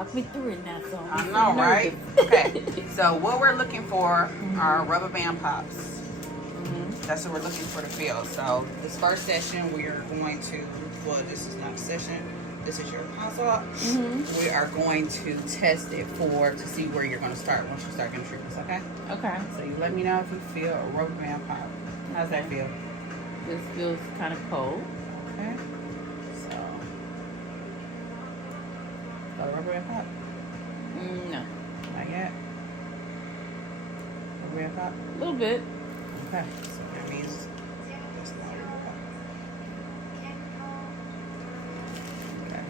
Talk me through it now, so I know, right? Okay, so what we're looking for are rubber band pops. That's what we're looking for to feel. So this first session, we are going to, well, this is not a session. This is your consult. We are going to test it to see where you're going to start once you start getting treatments, okay? Okay. So you let me know if you feel a rubber band pop. How's that feel? This feels kind of cold. Okay. So, got a rubber band pop? No. Not yet. Rubber band pop? A little bit. Okay. So that means it's not a rubber pop. Okay.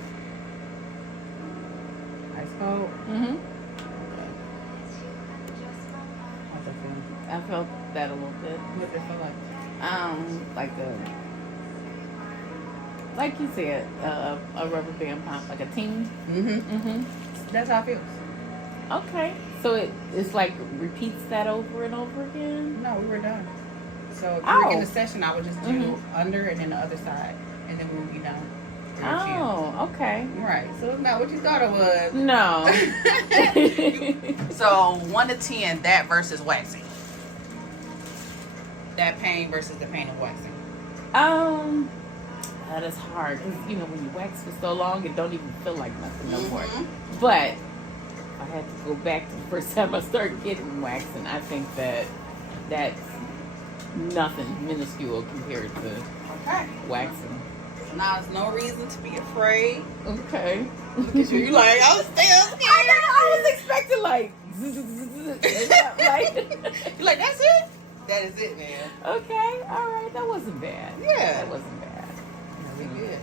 Ice cold? Mm-hmm. How's that feel? I felt that a little bit. What does it feel like? Like you said, a rubber band pop, like a ting. That's how it feels. Okay. So it's like repeats that over and over again? No, we were done. So if we're in the session, I would just do under and then the other side, and then we'll be done. Oh, okay. Right. So it's not what you thought it was. No. So 1 to 10, that versus waxing. That pain versus the pain of waxing. That is hard because when you wax for so long, it don't even feel like nothing no more. But if I had to go back to the first time I started getting waxing, I think that's nothing, minuscule compared to waxing. So now there's no reason to be afraid. Okay. Look at you. You like, I'm still scared. I was expecting like, You're like, that's it? That is it, man. Okay, all right, that wasn't bad. Yeah. That wasn't bad. That'd be good.